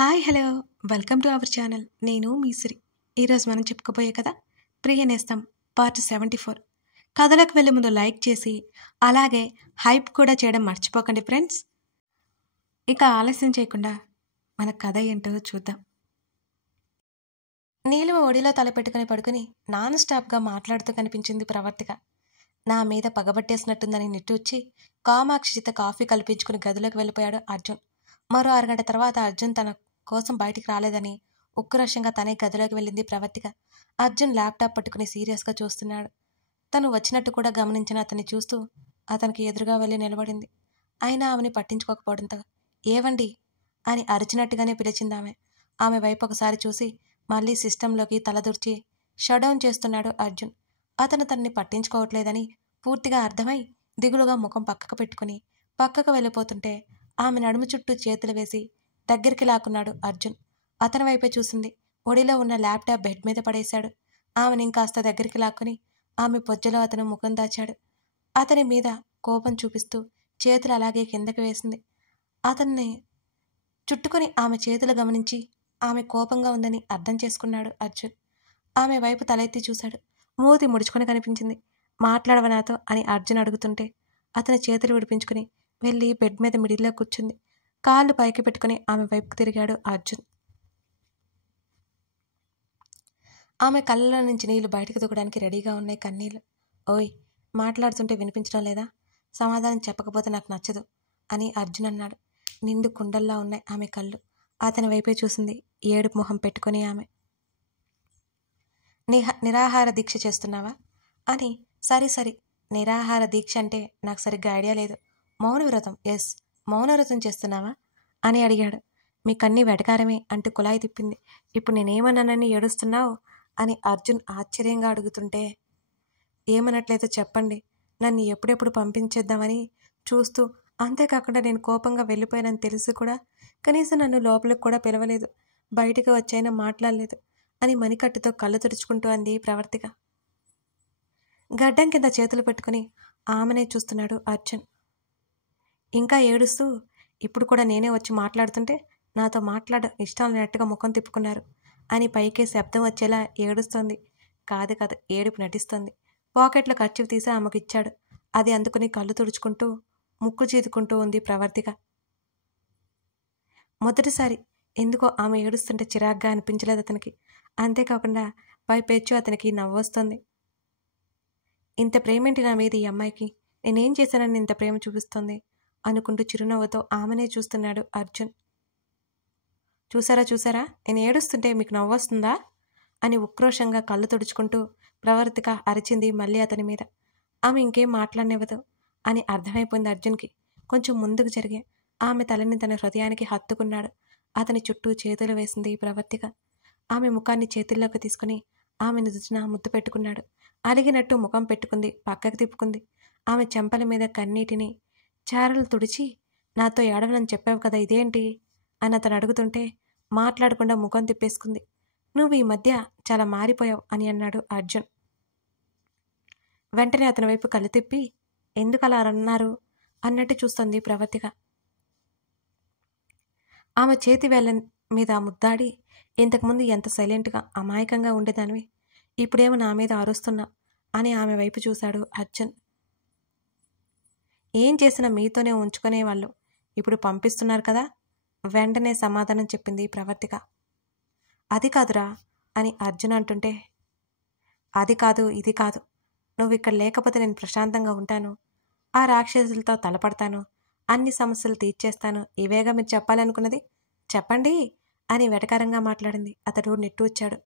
Hi hello welcome to our channel. నేను మీ సిరి. ఈరోజు మనం చెప్పుకోబోయే కథ ప్రియ నేస్తం పార్ట్ 74. కథలకు వెళ్ళే ముందు లైక్ చేసి అలాగే హైప్ కూడా చేయడం మర్చిపోకండి ఫ్రెండ్స్. ఇక ఆలస్యం చేయకుండా మన కథ ఏంటో చూద్దాం. నీలిమ ఒడిలో తలపెట్టుకుని పడుకుని నాన్ స్టాప్గా మాట్లాడుతూ కనిపించింది ప్రవర్తిక. నా మీద పగబట్టేసినట్టుందని నిట్టూర్చి కామాక్షి చేత కాఫీ కల్పించుకుని గదిలోకి వెళ్ళిపోయాడు అర్జున్. మరో అరగంట తర్వాత అర్జున్ తన కోసం బయటికి రాలేదని ఉక్రోషంగా తనే గదిలోకి వెళ్ళింది ప్రవర్తిక. అర్జున్ ల్యాప్టాప్ పట్టుకుని సీరియస్గా చూస్తున్నాడు. తను వచ్చినట్టు కూడా గమనించిన అతన్ని చూస్తూ అతనికి ఎదురుగా వెళ్ళి నిలబడింది. అయినా ఆమెని పట్టించుకోకపోవడంతో ఏవండి అని అరిచినట్టుగానే పిలిచింది ఆమె. ఆమె వైపు ఒకసారి చూసి మళ్ళీ సిస్టంలోకి తలదూర్చి షట్డౌన్ చేస్తున్నాడు అర్జున్. అతను తనని పట్టించుకోవట్లేదని పూర్తిగా అర్థమై దిగులుగా ముఖం పక్కకు పెట్టుకుని పక్కకు వెళ్ళిపోతుంటే ఆమె నడుము చుట్టూ చేతులు వేసి దగ్గరికి లాక్కున్నాడు అర్జున్. అతని వైపే చూసింది. ఒడిలో ఉన్న ల్యాప్టాప్ బెడ్ మీద పడేశాడు. ఆమెను ఇంకాస్త దగ్గరికి లాక్కుని ఆమె పొజ్జలో అతను ముఖం దాచాడు. అతని మీద కోపం చూపిస్తూ చేతులు అలాగే కిందకి వేసింది. అతన్ని చుట్టుకొని ఆమె చేతులు గమనించి ఆమె కోపంగా ఉందని అర్థం చేసుకున్నాడు అర్జున్. ఆమె వైపు తలెత్తి చూశాడు. మూతి ముడుచుకొని కనిపించింది. మాట్లాడవ నాతో అని అర్జున్ అడుగుతుంటే అతని చేతులు విడిపించుకుని వెళ్ళి బెడ్ మీద మిడిల్లో కూర్చుంది. కాళ్ళు పైకి పెట్టుకుని ఆమె వైపుకు తిరిగాడు అర్జున్. ఆమె కళ్ళలో నుంచి నీళ్లు బయటకు దూకడానికి రెడీగా ఉన్నాయి కన్నీళ్లు. ఓయ్, మాట్లాడుతుంటే వినిపించడం లేదా? సమాధానం చెప్పకపోతే నాకు నచ్చదు అని అర్జున్ అన్నాడు. నిండు కుండల్లా ఉన్నాయి ఆమె కళ్ళు. అతని వైపే చూసింది ఏడుపు మొహం పెట్టుకుని ఆమె. నిరాహార దీక్ష చేస్తున్నావా అని. సరి నిరాహార దీక్ష అంటే నాకు సరిగ్గా ఐడియా లేదు. మౌనవ్రతం. ఎస్, మౌనవ్రతం చేస్తున్నావా అని అడిగాడు. మీకన్నీ వెటకారమే అంటూ కులాయి తిప్పింది. ఇప్పుడు నేనేమన్నానని ఏడుస్తున్నావు అని అర్జున్ ఆశ్చర్యంగా అడుగుతుంటే ఏమనట్లయితే చెప్పండి, నన్ను ఎప్పుడెప్పుడు పంపించేద్దామని చూస్తూ, అంతేకాకుండా నేను కోపంగా వెళ్ళిపోయానని తెలిసి కూడా కనీసం నన్ను లోపలికి కూడా పిలవలేదు, బయటికి వచ్చైనా మాట్లాడలేదు అని మణికట్టుతో కళ్ళు తుడుచుకుంటూ అంది ప్రవర్తిక. గడ్డం కింద చేతులు పెట్టుకుని ఆమెనే చూస్తున్నాడు అర్జున్. ఇంకా ఏడుస్తూ ఇప్పుడు కూడా నేనే వచ్చి మాట్లాడుతుంటే నాతో మాట్లాడ ఇష్టం లేనట్టుగా ముఖం తిప్పుకున్నారు అని పైకే శబ్దం వచ్చేలా ఏడుస్తోంది. కాదు ఏడుపు నటిస్తోంది. పాకెట్లో ఖర్చు తీసి ఆమెకు ఇచ్చాడు. అది అందుకుని కళ్ళు తుడుచుకుంటూ ముక్కు చీదుకుంటూ ఉంది ప్రవర్తిక. మొదటిసారి ఎందుకో ఆమె ఏడుస్తుంటే చిరాగ్గా అనిపించలేదు అతనికి. అంతేకాకుండా పైపెచ్చు అతనికి నవ్వొస్తుంది. ఇంత ప్రేమేంటి నా మీద ఈ అమ్మాయికి? నేనేం చేశానని ఇంత ప్రేమ చూపిస్తోంది అనుకుంటూ చిరునవ్వుతో ఆమెనే చూస్తున్నాడు అర్జున్. చూసారా నేను ఏడుస్తుంటే మీకు నవ్వొస్తుందా అని ఉక్రోషంగా కళ్ళు తుడుచుకుంటూ ప్రవర్తిక అరిచింది మళ్ళీ అతని మీద. ఆమె ఇంకేం మాట్లాడనివ్వదు అని అర్థమైపోయింది అర్జున్కి. కొంచెం ముందుకు జరిగే ఆమె తలని తన హృదయానికి హత్తుకున్నాడు. అతని చుట్టూ చేతులు వేసింది ప్రవర్తిక. ఆమె ముఖాన్ని చేతుల్లోకి తీసుకుని ఆమె నుదుటిన ముద్దు పెట్టుకున్నాడు. అలిగినట్టు ముఖం పెట్టుకుంది, పక్కకు తిప్పుకుంది. ఆమె చెంపల మీద కన్నీటిని చారలు తుడిచి నాతో ఏడవలని చెప్పావు కదా, ఇదేంటి అని అతను అడుగుతుంటే మాట్లాడకుండా ముఖం తిప్పేసుకుంది. నువ్వు ఈ మధ్య చాలా మారిపోయావు అని అన్నాడు అర్జున్. వెంటనే అతని వైపు కళ్ళు తిప్పి ఎందుకు అలా అన్నారు అన్నట్టు చూస్తుంది ప్రవర్తిక. ఆమె చేతి వేళ్ళ మీద ముద్దాడి ఇంతకుముందు ఎంత సైలెంట్గా అమాయకంగా ఉండేదానివి, ఇప్పుడేమో నా మీద అరుస్తున్నా అని ఆమె వైపు చూశాడు అర్జున్. ఏం చేసినా మీతోనే ఉంచుకునేవాళ్ళు, ఇప్పుడు పంపిస్తున్నారు కదా, వెంటనే సమాధానం చెప్పింది ప్రవర్తిక. అది కాదురా అని అర్జున్ అంటుంటే అది కాదు ఇది కాదు, నువ్వు ఇక్కడ లేకపోతే నేను ప్రశాంతంగా ఉంటాను, ఆ రాక్షసులతో తలపడతాను, అన్ని సమస్యలు తీర్చేస్తాను, ఇవేగా మీరు చెప్పాలనుకున్నది, చెప్పండి అని వెటకారంగా మాట్లాడింది. అతడు నిట్టూర్చాడు.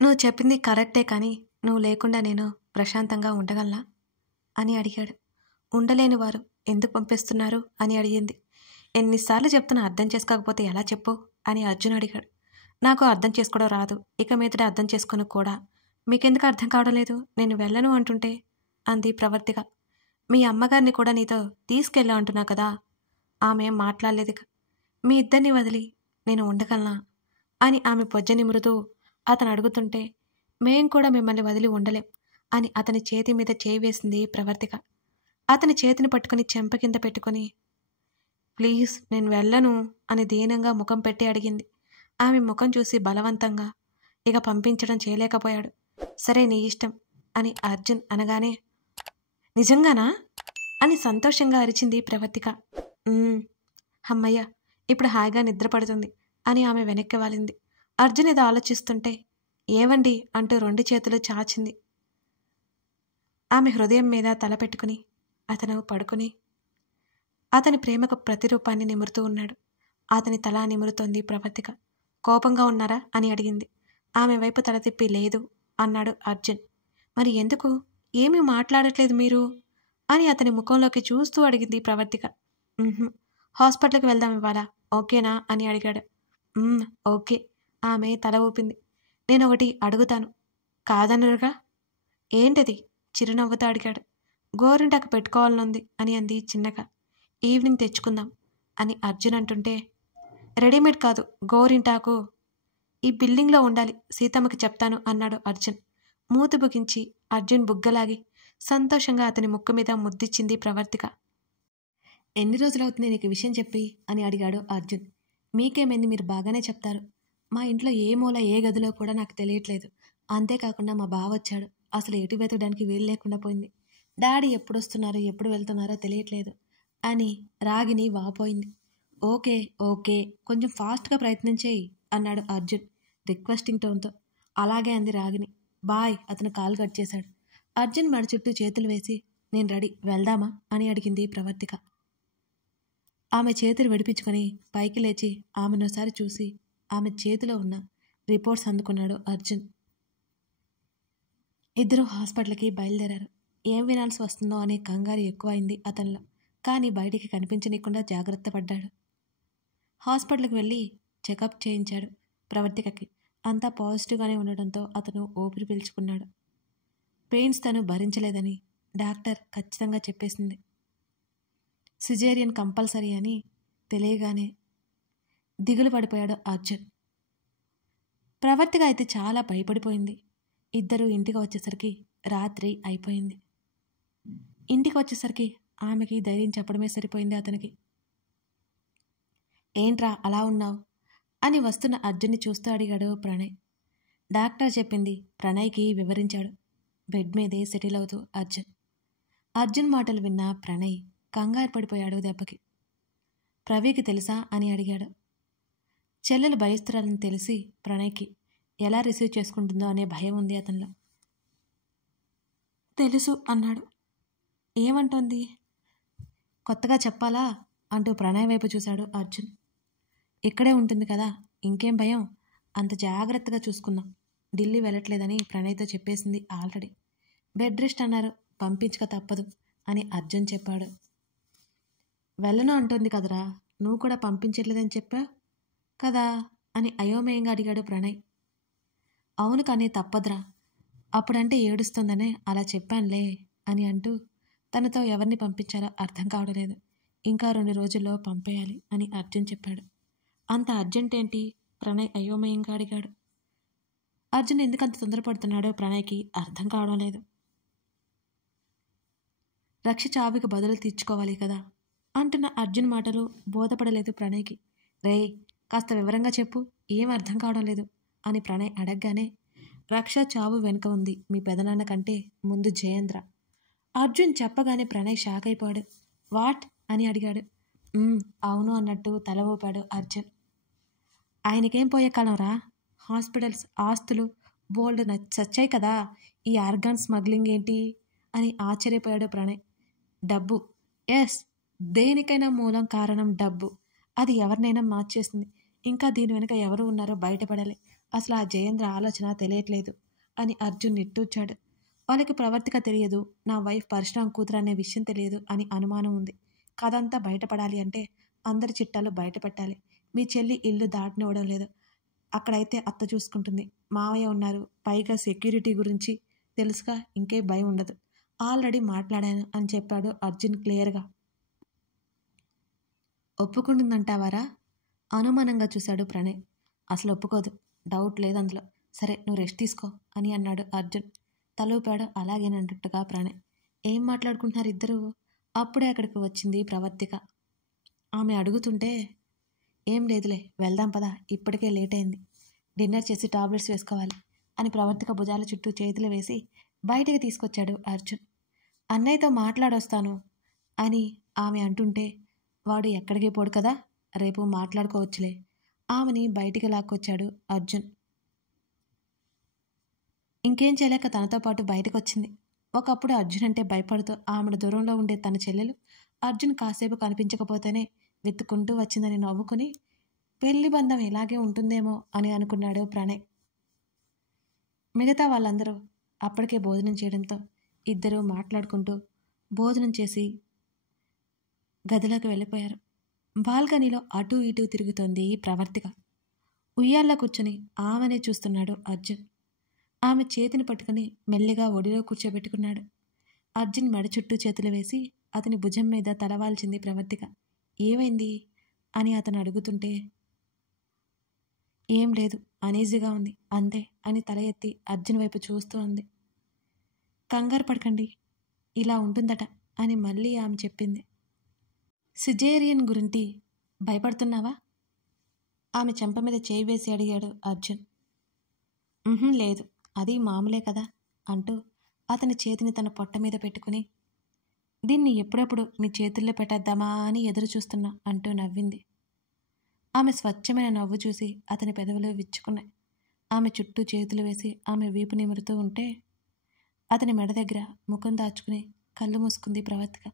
నువ్వు చెప్పింది కరెక్టే, కానీ నువ్వు లేకుండా నేను ప్రశాంతంగా ఉండగలనా అని అడిగాడు. ఉండలేని వారు ఎందుకు పంపిస్తున్నారు అని అడిగింది. ఎన్నిసార్లు చెప్తున్నా అర్థం చేసుకోకపోతే ఎలా చెప్పు అని అర్జున్ అడిగాడు. నాకు అర్థం చేసుకోవడం రాదు, ఇక మీదట అర్థం చేసుకుని కూడా మీకెందుకు అర్థం కావడం లేదు, నేను వెళ్ళను అంటుంటే అంది ప్రవర్తిక. మీ అమ్మగారిని కూడా నీతో తీసుకెళ్ళా అంటున్నా కదా. ఆమె మాట్లాడలేదు. మీ ఇద్దరిని వదిలి నేను ఉండగలనా అని ఆమె పొజ్జ నిమురుతూ అతను అడుగుతుంటే మేం కూడా మిమ్మల్ని వదిలి ఉండలేం అని అతని చేతి మీద చేయి వేసింది ప్రవర్తిక. అతని చేతిని పట్టుకుని చెంప కింద పెట్టుకుని ప్లీజ్ నేను వెళ్ళను అని దీనంగా ముఖం పెట్టి అడిగింది. ఆమె ముఖం చూసి బలవంతంగా ఇక పంపించడం చేయలేకపోయాడు. సరే నీ ఇష్టం అని అర్జున్ అనగానే నిజంగానా అని సంతోషంగా అరిచింది ప్రవర్తిక. అమ్మయ్య ఇప్పుడు హాయిగా నిద్రపడుతుంది అని ఆమె వెనక్కి వాలింది. అర్జున్ ఏదో ఆలోచిస్తుంటే ఏవండి అంటూ 2 చేతులు చాచింది. ఆమె హృదయం మీద తల పెట్టుకుని అతను పడుకుని అతని ప్రేమకు ప్రతిరూపాన్ని నిమురుతూ ఉన్నాడు. అతని తల నిమురుతోంది ప్రవర్తిక. కోపంగా ఉన్నారా అని అడిగింది. ఆమె వైపు తల తిప్పి లేదు అన్నాడు అర్జున్. మరి ఎందుకు ఏమీ మాట్లాడట్లేదు మీరు అని అతని ముఖంలోకి చూస్తూ అడిగింది ప్రవర్తిక. హాస్పిటల్కి వెళ్దాం ఇవాళ, ఓకేనా అని అడిగాడు. ఓకే ఆమె తల ఊపింది. నేను ఒకటి అడుగుతాను, కాదనరుగా? ఏంటది చిరునవ్వుతో అడిగాడు. గోరింటాకు పెట్టుకోవాలనుంది అని అంది చిన్నగా. ఈవినింగ్ తెచ్చుకుందాం అని అర్జున్ అంటుంటే రెడీమేడ్ కాదు గోరింటాకు ఈ బిల్డింగ్లో ఉండాలి, సీతమ్మకి చెప్తాను అన్నాడు అర్జున్. మూతి బుగించి అర్జున్ బుగ్గలాగి సంతోషంగా అతని ముక్కు మీద ముద్దిచ్చింది ప్రవర్తిక. ఎన్ని రోజులవుతుంది నీకు విషయం చెప్పి అని అడిగాడు అర్జున్. మీకేమైంది, మీరు బాగానే చెప్తారు. మా ఇంట్లో ఏ మూల ఏ గదిలో కూడా నాకు తెలియట్లేదు. అంతేకాకుండా మా బావ వచ్చాడు, అసలు ఎటు వెతకడానికి వీలు లేకుండా పోయింది. డాడీ ఎప్పుడు వస్తున్నారో ఎప్పుడు వెళ్తున్నారో తెలియట్లేదు అని రాగిని వాపోయింది. ఓకే ఓకే కొంచెం ఫాస్ట్గా ప్రయత్నం చేయి అన్నాడు అర్జున్ రిక్వెస్టింగ్ టోన్తో. అలాగే అంది రాగిని. బాయ్ అతను కాల్ కట్ చేశాడు. అర్జున్ మెడ చుట్టూ చేతులు వేసి నేను రెడీ వెళ్దామా అని అడిగింది ప్రవర్తిక. ఆమె చేతులు విడిపించుకొని పైకి లేచి ఆమెనోసారి చూసి ఆమె చేతిలో ఉన్న రిపోర్ట్స్ అందుకున్నాడు అర్జున్. ఇద్దరూ హాస్పిటల్కి బయలుదేరారు. ఏం వినాల్సి వస్తుందో అనే కంగారు ఎక్కువైంది అతనిలో. కానీ బయటికి కనిపించనీయకుండా జాగ్రత్త పడ్డాడు. హాస్పిటల్కి వెళ్ళి చెకప్ చేయించాడు ప్రవర్తికకి. అంతా పాజిటివ్గానే ఉండడంతో అతను ఊపిరి పీల్చుకున్నాడు. పెయిన్స్ తను భరించలేదని డాక్టర్ ఖచ్చితంగా చెప్పేసింది. సిజేరియన్ కంపల్సరీ అని తెలియగానే దిగులు పడిపోయాడు అర్జున్. ప్రవర్తిక అయితే చాలా భయపడిపోయింది. ఇద్దరూ ఇంటికి వచ్చేసరికి రాత్రి అయిపోయింది. ఇంటికి వచ్చేసరికి ఆమెకి ధైర్యం చెప్పడమే సరిపోయింది అతనికి. ఏంట్రా అలా ఉన్నావు అని వస్తున్న అర్జున్ని చూస్తూ అడిగాడు ప్రణయ్. డాక్టర్ చెప్పింది ప్రణయ్కి వివరించాడు బెడ్ మీదే సెటిల్ అవుతూ అర్జున్. అర్జున్ మాటలు విన్న ప్రణయ్ కంగారు పడిపోయాడు దెబ్బకి. ప్రవీకి తెలుసా అని అడిగాడు. చెల్లెలు భయస్తురాలని తెలిసి ప్రణయ్కి ఎలా రిసీవ్ చేసుకుంటుందో అనే భయం ఉంది అతనిలో. తెలుసు అన్నాడు. ఏమంటోంది? కొత్తగా చెప్పాలా అంటూ ప్రణయ్ వైపు చూశాడు అర్జున్. ఇక్కడే ఉంటుంది కదా, ఇంకేం భయం, అంత జాగ్రత్తగా చూసుకుందాం. ఢిల్లీ వెళ్ళట్లేదని ప్రణయ్తో చెప్పేసింది ఆల్రెడీ. బెడ్ రెస్ట్ అన్నారు, పంపించక తప్పదు అని అర్జున్ చెప్పాడు. వెళ్ళను అంటోంది కదరా, నువ్వు కూడా పంపించట్లేదని చెప్పా కదా అని అయోమయంగా అడిగాడు ప్రణయ్. అవును కానీ తప్పదురా, అప్పుడంటే ఏడుస్తుందనే అలా చెప్పానులే అని అంటూ తనతో ఎవరిని పంపించాలో అర్థం కావడం లేదు. ఇంకా 2 రోజుల్లో పంపేయాలి అని అర్జున్ చెప్పాడు. అంత అర్జెంట్ ఏంటి? ప్రణయ్ అయోమయంగా అడిగాడు. అర్జున్ ఎందుకంత తొందరపడుతున్నాడో ప్రణయ్కి అర్థం కావడం లేదు. రక్ష చావుకి బదులు తీర్చుకోవాలి కదా అంటున్న అర్జున్ మాటలు బోధపడలేదు ప్రణయ్కి. రేయ్ కాస్త వివరంగా చెప్పు, ఏం అర్థం కావడం లేదు అని ప్రణయ్ అడగగానే రక్ష చావు వెనుక ఉంది మీ పెదనాన్న కంటే ముందు జయేంద్ర. అర్జున్ చెప్పగానే ప్రణయ్ షాక్ అయిపోయాడు. వాట్ అని అడిగాడు. అవును అన్నట్టు తల ఊపాడు అర్జున్. ఆయనకేం పోయే కాలం రా, హాస్పిటల్స్ ఆస్తులు బోల్డ్ చచ్చాయి కదా, ఈ ఆర్గాన్ స్మగ్లింగ్ ఏంటి అని ఆశ్చర్యపోయాడు ప్రణయ్. డబ్బు, ఎస్, దేనికైనా మూలం కారణం డబ్బు. అది ఎవరినైనా మార్చేస్తుంది. ఇంకా దీని వెనుక ఎవరు ఉన్నారో బయటపడాలి. అసలు ఆ జయేంద్ర ఆలోచన తెలియట్లేదు అని అర్జున్ నిట్టూర్చాడు. వాళ్ళకి ప్రవర్తిక తెలియదు, నా వైఫ్ పరశురాం కూతురు అనే విషయం తెలియదు అని అనుమానం ఉంది. కథంతా బయటపడాలి అంటే అందరి చిట్టాలు బయటపెట్టాలి. మీ చెల్లి ఇల్లు దాటనివ్వడం లేదు, అక్కడైతే అత్త చూసుకుంటుంది, మావయ్య ఉన్నారు, పైగా సెక్యూరిటీ గురించి తెలుసుగా, ఇంకే భయం ఉండదు. ఆల్రెడీ మాట్లాడాను అని చెప్పాడు అర్జున్ క్లియర్గా. ఒప్పుకుంటుందంటావారా? అనుమానంగా చూశాడు ప్రణయ్. అసలు ఒప్పుకోదు, డౌట్ లేదు అందులో. సరే నువ్వు రెస్ట్ తీసుకో అని అన్నాడు అర్జున్. తలూపాడు అలాగేనన్నట్టుగా ప్రణయ్. ఏం మాట్లాడుకుంటున్నారు ఇద్దరు? అప్పుడే అక్కడికి వచ్చింది ప్రవర్తిక. ఆమె అడుగుతుంటే, ఏం లేదులే, వెళ్దాం పదా, ఇప్పటికే లేట్ అయింది, డిన్నర్ చేసి టాబ్లెట్స్ వేసుకోవాలి అని ప్రవర్తిక భుజాల చుట్టూ చేతులు వేసి బయటికి తీసుకొచ్చాడు అర్జున్. అన్నయ్యతో మాట్లాడొస్తాను అని ఆమె అంటుంటే, వాడు ఎక్కడికి పోడు కదా, రేపు మాట్లాడుకోవచ్చులే. ఆమెని బయటికి లాక్కొచ్చాడు అర్జున్. ఇంకేం చేయలేక తనతో పాటు బయటకు వచ్చింది. ఒకప్పుడు అర్జున్ అంటే భయపడుతూ ఆమెడ దూరంలో ఉండే తన చెల్లెలు అర్జున్ కాసేపు కనిపించకపోతేనే వెతుక్కుంటూ వచ్చిందని నవ్వుకుని, పెళ్లి బంధం ఇలాగే ఉంటుందేమో అని అనుకున్నాడు ప్రణయ్. మిగతా వాళ్ళందరూ అప్పటికే భోజనం చేయడంతో ఇద్దరూ మాట్లాడుకుంటూ భోజనం చేసి గదిలోకి వెళ్ళిపోయారు. బాల్కనీలో అటూ ఇటూ తిరుగుతోంది ప్రవర్తిక. ఉయ్యాల్లో కూర్చొని ఆమెనే చూస్తున్నాడు అర్జున్. ఆమె చేతిని పట్టుకుని మెల్లిగా ఒడిలో కూర్చోబెట్టుకున్నాడు. అర్జున్ మెడ చుట్టూ చేతులు వేసి అతని భుజం మీద తలవాల్చింది ప్రవర్తిక. ఏమైంది అని అతను అడుగుతుంటే, ఏం లేదు, అనీజీగా ఉంది అంతే అని తల ఎత్తి అర్జున్ వైపు చూస్తూ అంది. కంగారు పడకండి, ఇలా ఉంటుందట అని మళ్ళీ ఆమె చెప్పింది. సిజేరియన్ గురించి భయపడుతున్నావా? ఆమె చెంప మీద చేయి వేసి అడిగాడు అర్జున్. లేదు, అది మామూలే కదా అంటూ అతని చేతిని తన పొట్ట మీద పెట్టుకుని, దీన్ని ఎప్పుడెప్పుడు మీ చేతుల్లో పెట్టేద్దామా అని ఎదురు చూస్తున్నా అంటూ నవ్వింది. ఆమె స్వచ్ఛమైన నవ్వు చూసి అతని పెదవులు విచ్చుకున్నాయి. ఆమె చుట్టూ చేతులు వేసి ఆమె వీపు నిమురుతూ ఉంటే అతని మెడ దగ్గర ముఖం దాచుకుని కళ్ళు మూసుకుంది ప్రవర్తిక.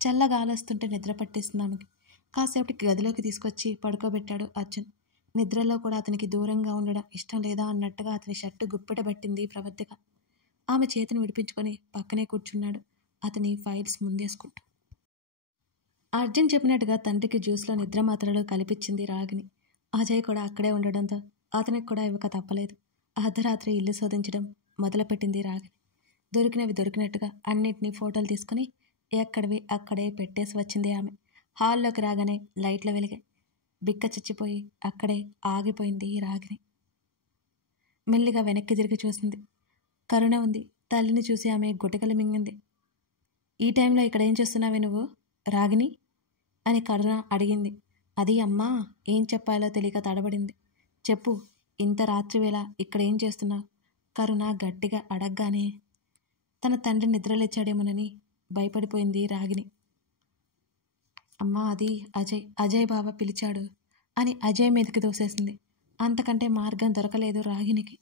చల్లగా ఆలోస్తుంటే నిద్ర పట్టేస్తుంది ఆమెకి. కాసేపటికి గదిలోకి తీసుకొచ్చి పడుకోబెట్టాడు అర్జున్. నిద్రలో కూడా అతనికి దూరంగా ఉండడం ఇష్టం లేదా అన్నట్టుగా అతని షర్టు గుప్పెట పట్టింది ప్రవర్తిక. ఆమె చేతిని విడిపించుకొని పక్కనే కూర్చున్నాడు అతని ఫైల్స్ ముందేసుకుంటూ. అర్జున్ చెప్పినట్టుగా తండ్రికి జ్యూస్లో నిద్ర మాత్రలు కల్పించింది రాగిని. అజయ్ కూడా అక్కడే ఉండడంతో అతనికి కూడా ఇవ్వక తప్పలేదు. అర్ధరాత్రి ఇల్లు శోధించడం మొదలుపెట్టింది రాగిని. దొరికినవి దొరికినట్టుగా అన్నిటినీ ఫోటోలు తీసుకుని ఎక్కడివి అక్కడే పెట్టేసి వచ్చింది ఆమె. హాల్లోకి రాగానే లైట్లు వెలిగాయి. బిక్క చచ్చిపోయి అక్కడే ఆగిపోయింది రాగిని. మెల్లిగా వెనక్కి తిరిగి చూసింది. కరుణ ఉంది. తల్లిని చూసి ఆమె గుటకలు మింగింది. ఈ టైంలో ఇక్కడ ఏం చేస్తున్నావే నువ్వు రాగిని అని కరుణ అడిగింది. అది అమ్మా, ఏం చెప్పాలో తెలియక తడబడింది. చెప్పు, ఇంత రాత్రివేళ ఇక్కడ ఏం చేస్తున్నావు? కరుణ గట్టిగా అడగగానే తన తండ్రి నిద్రలేచాడేమోనని భయపడిపోయింది రాగిని. అమ్మా, అది అజయ్ బావ పిలిచాడు అని అజయ్ మీదకి దోసేసింది. అంతకంటే మార్గం దొరకలేదు రాగినికి.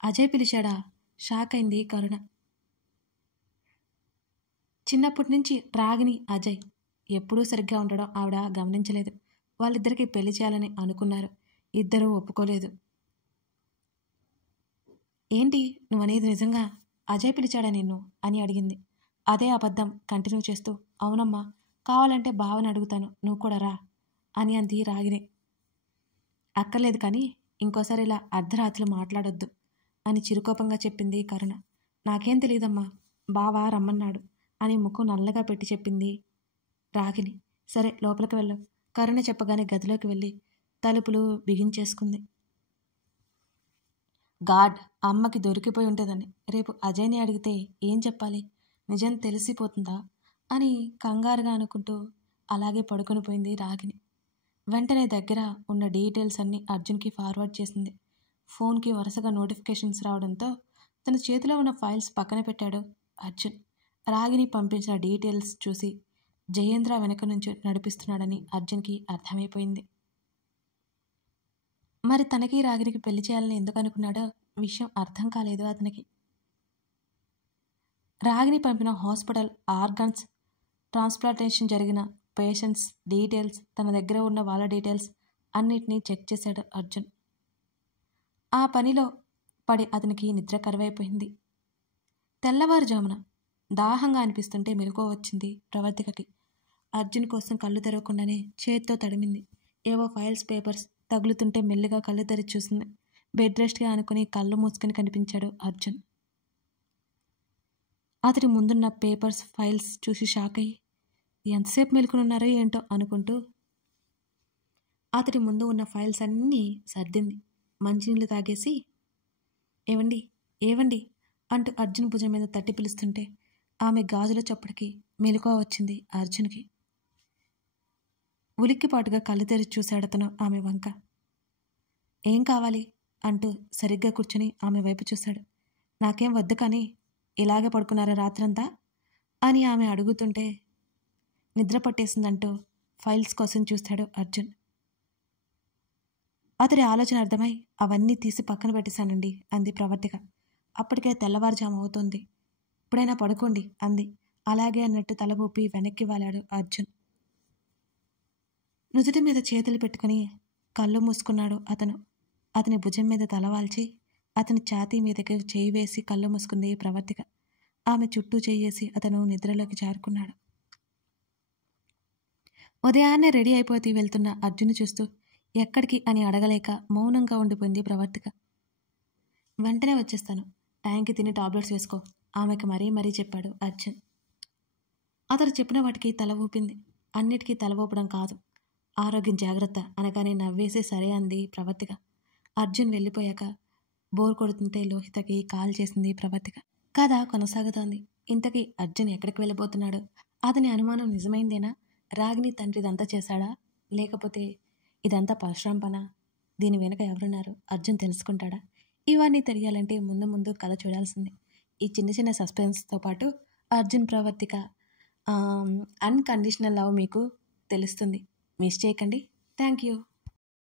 అజయ్ పిలిచాడా? షాక్ అయింది కరుణ. చిన్నప్పటి నుంచి రాగిని అజయ్ ఎప్పుడూ సరిగ్గా ఉండడం ఆవిడ గమనించలేదు. వాళ్ళిద్దరికీ పెళ్లి చేయాలని అనుకున్నారు. ఇద్దరూ ఒప్పుకోలేదు. ఏంటి నువ్వనేది నిజంగా? అజయ్ పిలిచాడా నిన్ను అని అడిగింది. అదే అబద్ధం కంటిన్యూ చేస్తూ, అవునమ్మా, కావాలంటే బావని అడుగుతాను, నువ్వు కూడా రా అని అంది రాగిని. అక్కర్లేదు, కానీ ఇంకోసారి ఇలా అర్ధరాత్రులు మాట్లాడొద్దు అని చిరుకోపంగా చెప్పింది కరుణ. నాకేం తెలియదమ్మా, బావ రమ్మన్నాడు అని ముఖం నల్లగా పెట్టి చెప్పింది రాగిని. సరే లోపలికి వెళ్ళు. కరుణ చెప్పగానే గదిలోకి వెళ్ళి తలుపులు బిగించేసుకుంది. గాడ్, అమ్మకి దొరికిపోయి ఉంటుందని రేపు అజయ్ని అడిగితే ఏం చెప్పాలి? నిజం తెలిసిపోతుందా అని కంగారుగా అనుకుంటూ అలాగే పడుకొని పోయింది రాగిని. వెంటనే దగ్గర ఉన్న డీటెయిల్స్ అన్నీ అర్జున్కి ఫార్వర్డ్ చేసింది. ఫోన్కి వరుసగా నోటిఫికేషన్స్ రావడంతో తన చేతిలో ఉన్న ఫైల్స్ పక్కన పెట్టాడు అర్జున్. రాగిని పంపించిన డీటెయిల్స్ చూసి జయేంద్ర వెనక నుంచి నడిపిస్తున్నాడని అర్జున్కి అర్థమైపోయింది. మరి తనకి రాగినికి పెళ్లి చేయాలని ఎందుకు అనుకున్నాడో విషయం అర్థం కాలేదు అతనికి. రాగిని పంపిన హాస్పిటల్, ఆర్గన్స్ ట్రాన్స్ప్లాంటేషన్ జరిగిన పేషెంట్స్ డీటెయిల్స్, తన దగ్గర ఉన్న వాళ్ళ డీటెయిల్స్ అన్నిటినీ చెక్ చేశాడు అర్జున్. ఆ పనిలో పడి అతనికి నిద్ర కరువైపోయింది. తెల్లవారుజామున దాహంగా అనిపిస్తుంటే మెలకువ వచ్చింది ప్రవర్తికకి. అర్జున్ కోసం కళ్ళు తెరవకుండానే చేత్తో తడిమింది. ఏవో ఫైల్స్, పేపర్స్ తగులుతుంటే మెల్లిగా కళ్ళు తెరిచి చూసింది. బెడ్ రెస్ట్గా అనుకుని కళ్ళు మూసుకొని కనిపించాడు అర్జున్. అతని ముందున్న పేపర్స్, ఫైల్స్ చూసి షాక్ అయ్యి ఎంతసేపు మెలుకునున్నారో ఏంటో అనుకుంటూ అతని ముందు ఉన్న ఫైల్స్ అన్నీ సర్దింది. మంచినీళ్ళు తాగేసి ఏవండి ఏవండి అంటూ అర్జున్ భుజం మీద తట్టి పిలుస్తుంటే ఆమె గాజుల చప్పుడికి మెలకువ వచ్చింది అర్జున్కి. ఉలిక్కిపాటుగా కళ్ళు తెరిచి చూశాడతను ఆమె వంక. ఏం కావాలి అంటూ సరిగ్గా కూర్చుని ఆమె వైపు చూశాడు. నాకేం వద్దు కానీ ఇలాగే పడుకున్నారా రాత్రంతా అని ఆమె అడుగుతుంటే నిద్ర పట్టేసిందంటూ ఫైల్స్ కోసం చూస్తాడు అర్జున్. అతడి ఆలోచన అర్థమై అవన్నీ తీసి పక్కన పెట్టేశానండి అంది ప్రవర్తిక. అప్పటికే తెల్లవారుజాము అవుతోంది. ఇప్పుడైనా పడుకోండి అంది. అలాగే అన్నట్టు తల ఊపి వెనక్కి వాలాడు అర్జున్. నుదుటి మీద చేతులు పెట్టుకుని కళ్ళు మూసుకున్నాడు అతను. అతని భుజం మీద తలవాల్చి అతని ఛాతీ మీదకి చేయి వేసి కళ్ళు మూసుకుంది ప్రవర్తిక. ఆమె చుట్టూ చేయేసి అతను నిద్రలోకి జారుకున్నాడు. ఉదయాన్నే రెడీ అయిపోతూ వెళ్తున్న అర్జున్ చూస్తూ ఎక్కడికి అని అడగలేక మౌనంగా ఉండిపోయింది ప్రవర్తిక. వెంటనే వచ్చేస్తాను, టైంకి తిని టాబ్లెట్స్ వేసుకో ఆమెకు మరీ చెప్పాడు అర్జున్. అతడు చెప్పిన వాటికి తల ఊపింది. అన్నిటికీ తల ఊపడం కాదు, ఆరోగ్యం జాగ్రత్త అనగానే నవ్వేసి సరే అంది ప్రవర్తిక. అర్జున్ వెళ్ళిపోయాక బోర్ కొడుతుంటే లోహితకి కాల్ చేసింది ప్రవర్తిక. కథ కొనసాగుతోంది. ఇంతకీ అర్జున్ ఎక్కడికి వెళ్ళిపోతున్నాడు? అతని అనుమానం నిజమైందేనా? రాగిని తండ్రి ఇదంతా చేశాడా, లేకపోతే ఇదంతా పరశురాం పనా? దీని వెనుక ఎవరున్నారు? అర్జున్ తెలుసుకుంటాడా? ఇవన్నీ తెలియాలంటే ముందు కథ చూడాల్సిందే. ఈ చిన్న సస్పెన్స్తో పాటు అర్జున్ ప్రవర్తిక అన్కండిషనల్ లవ్ మీకు తెలుస్తుంది. మిస్ చేయకండి. Thank you.